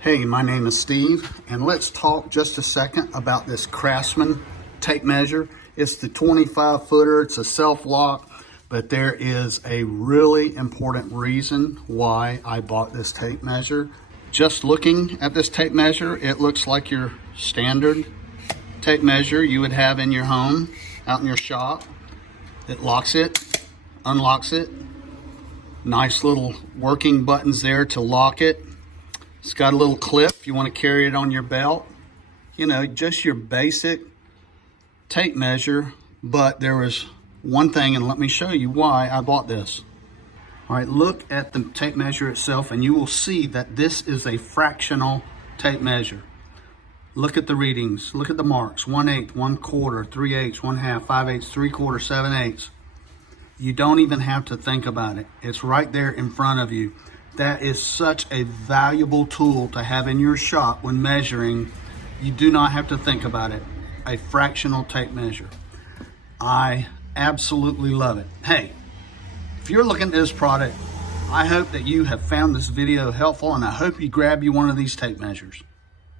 Hey, my name is Steve, and let's talk just a second about this Craftsman tape measure. It's the 25 footer, it's a self-lock, but there is a really important reason why I bought this tape measure. Just looking at this tape measure, it looks like your standard tape measure you would have in your home, out in your shop. It locks it, unlocks it. Nice little working buttons there to lock it. It's got a little clip if you want to carry it on your belt. You know, just your basic tape measure. But there was one thing, and let me show you why I bought this. All right, look at the tape measure itself, and you will see that this is a fractional tape measure. Look at the readings. Look at the marks. 1/8, 1/4, 3/8, 1/2, 5/8, 3/4, 7/8. You don't even have to think about it. It's right there in front of you. That is such a valuable tool to have in your shop when measuring. You do not have to think about it. A fractional tape measure. I absolutely love it. Hey, if you're looking at this product, I hope that you have found this video helpful, and I hope you grab you one of these tape measures.